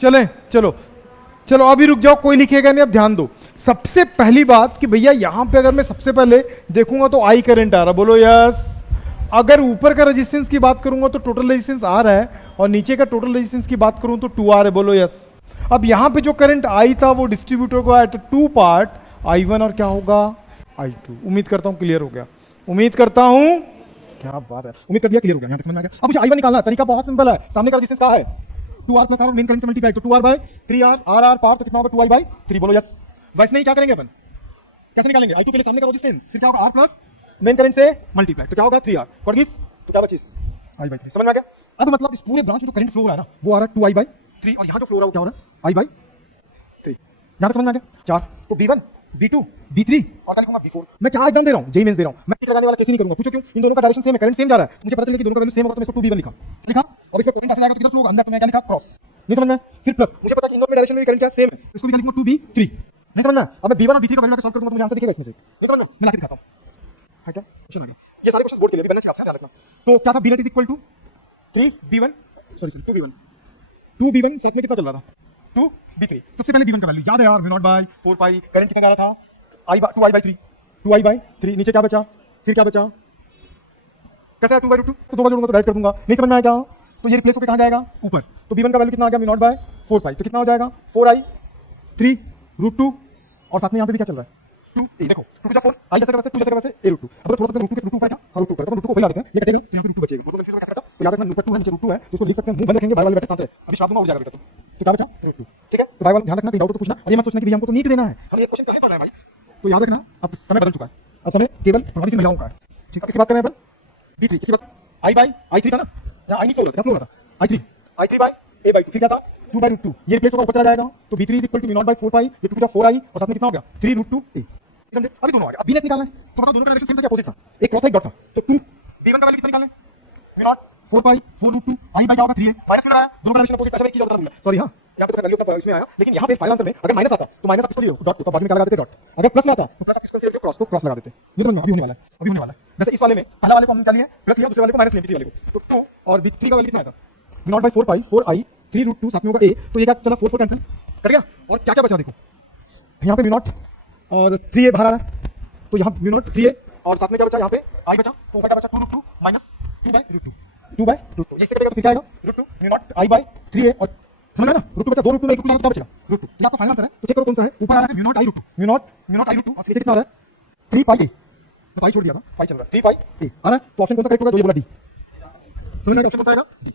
चलें, चलो चलो अभी रुक जाओ, कोई लिखेगा नहीं, अब ध्यान दो। सबसे पहली बात कि भैया यहां पे अगर मैं सबसे पहले देखूंगा तो आई करंट आ रहा, बोलो यस। अगर ऊपर का रेजिस्टेंस की बात करूंगा तो टोटल रेजिस्टेंस आ रहा है, और नीचे का टोटल रेजिस्टेंस की बात करूं तो 2 आ रहा है, बोलो यस। अब यहां पे जो करंट आई था वो डिस्ट्रीब्यूटर को एट 2 पार्ट I1 और क्या होगा I2। उम्मीद करता हूं क्लियर हो गया, उम्मीद करता हूं, क्या बात है, उम्मीद कर दिया क्लियर हो गया, यहां तक समझ में आ गया। अब मुझे I1 निकालना है, तरीका बहुत सिंपल है, सामने का रेजिस्टेंस क्या है 2R plus R, main current से मल्टीप्लाई, तो 2R बाय 3R, आर पार तो कितना होगा 2I बाय 3, बोलो यस। वैसे नहीं क्या करेंगे अपन, कैसे निकालेंगे I2 के लिए सामने का रेजिस्टेंस, फिर क्या होगा R प्लस मेन करंट से मल्टीप्लाई, तो क्या होगा 3R और किस तो क्या बचा I बाय 3, समझ में आ गया। अब मतलब इस पूरे ब्रांच में जो करंट फ्लो हो रहा है ना वो आ रहा है 2I बाय 3, और यहां जो फ्लो हो रहा है वो क्या हो रहा है I बाय 3, यहां तक समझ में आ गया। 4 तो B1 B2 B3 और क्या लिखूंगा B4। मैं क्या एग्जाम दे रहा हूं, जेई मेंस दे रहा हूं, मैं टिक लगाने वाला कैसे नहीं करूंगा, पूछो क्यों, इन दोनों का डायरेक्शन सेम है, करंट सेम जा रहा है, मुझे पता चला कि दोनों का वैल्यू सेम होगा तो मैं इसको 2B1 लिखा लिखा, और इसमें करंट ऐसे जाएगा तो किधर फ्लो होगा अंदर, तो मैं क्या लिखा क्रॉस, नहीं समझ में। फिर प्लस मुझे पता है कि इन दोनों में डायरेक्शन में करंट क्या सेम है, इसको भी क्या लिखूंगा 2B3, नहीं समझ में। अब मैं B1 और B3 का वैल्यू सॉल्व करूंगा तो मुझे आंसर दिखेगा इसमें से, नहीं समझ में, मैं लाके दिखाता हूं है क्या क्वेश्चन आ गया। ये सारे क्वेश्चन बोर्ड के लिए बनने से आपसे ध्यान रखना। तो क्या था B net is equal to 3B1 sorry 2B1 साथ में कितना चल रहा था 2B3। सबसे पहले B1 का वैल्यू याद है यार, V0 बाय 4 पाई, करंट कितना जा रहा था 2I बाय 3, नीचे क्या बचा, फिर क्या बचा, कैसे 2/√2, तो 2 बार जोड़ूंगा तो डायरेक्ट कर दूंगा, नहीं समझ में आया क्या, तो ये रिप्लेस होकर कहां जाएगा ऊपर, तो B1 का वैल्यू कितना आ गया V0 बाय 4 पाई, तो कितना हो जाएगा 4I3√2, और साथ में यहां पे भी क्या चल रहा है 2 देखो 2 4 I जैसे का वैसे 2 जैसे का वैसे A√2। अब थोड़ा सा √2 के √2 ऊपर क्या √2 कर, तो √2 को पहले लेते हैं, ये कटेगा तो यहां पे √2 बचेगा, तो कंफ्यूजन कैसे कटा, तो याद रखना ऊपर 2 है नीचे √2 है, तो इसको लिख सकते हैं, मुंह बंद रखेंगे, बाय वाले बेटे साथ है, अभी श्राप दूंगा उड़ जाएगा बेटा, तो क्या बचा √2, ठीक है। तो बाय वाला ध्यान रखना, कहीं डाउट तो पूछना, और ये मत सोचना कि हमको तो नीट देना है, हम ये क्वेश्चन कहां पढ़ रहे हैं भाई, तो याद रखना अब समय बदल चुका है, अब समय केवल प्रभावी से महिलाओं का है, ठीक है। किसकी बात कर रहे हैं अपन B3, किसकी बात I बाय I3 था ना, या I नहीं फ्लो हो रहा था I3 बाय A बाय 2, फिर क्या था 2/√2, ये रिप्लेस होगा ऊपर चला जाएगा, तो B3 is equal to V0 by 4 pi, ये 2 4 4I और साथ में कितना हो गया 3√2 A, समझे। अभी दोनों आ गया, अब B net निकालना है, तो बताओ दोनों का डायरेक्शन सेम था क्या अपोजिट था, एक क्रॉस था एक डॉट था, तो 2 B1 का वैल्यू कितना निकालना है V0 4 पाई 4√2 I बाय क्या होगा 3A, माइनस क्यों आया, दोनों का डायरेक्शन अपोजिट, अच्छा एक चीज और बता दूंगा, सॉरी हां यहां पे तो वैल्यू का इसमें आया, लेकिन यहां पे फाइनल आंसर में अगर माइनस आता तो माइनस आप इसको लियो डॉट को बाद में क्या लगा देते डॉट, अगर प्लस में आता तो प्लस इसको सिर्फ क्रॉस को क्रॉस लगा देते, ये समझ में अभी होने वाला है। वैसे इस वाले में पहला वाले को हमने क्या लिया प्लस लिया, दूसरे वाले को माइनस लिया B3 वाले को, तो 2 और B3 का वैल्यू कितना आया था V0 बाय 4 पाई 4I 3√2 साथ में होगा A, तो ये क्या चला 4 कैंसिल कट गया, और क्या क्या बचा देखो यहां पे V0 और 3A बाहर आ रहा है, तो यहां V0 3A और साथ में क्या बचा यहां पे I बचा, तो ऊपर क्या बचा 2√2 माइनस 2/√2, ये इससे कटेगा तो फिर क्या आएगा √2 V0 I बाय 3A, और समझ में ना √2 बचा 2√2 में 1 क्या बचेगा √2, तो यहां तो फाइनल आंसर है, तो चेक करो कौन सा है, ऊपर आ रहा है V0 I√2 और नीचे कितना आ रहा है 3 पाई A, तो पाई छोड़ दिया था, पाई चल रहा है 3 पाई A आ रहा है, तो ऑप्शन कौन सा करेक्ट होगा, जो ये बोला D, समझ में आया ऑप्शन कौन सा आएगा D।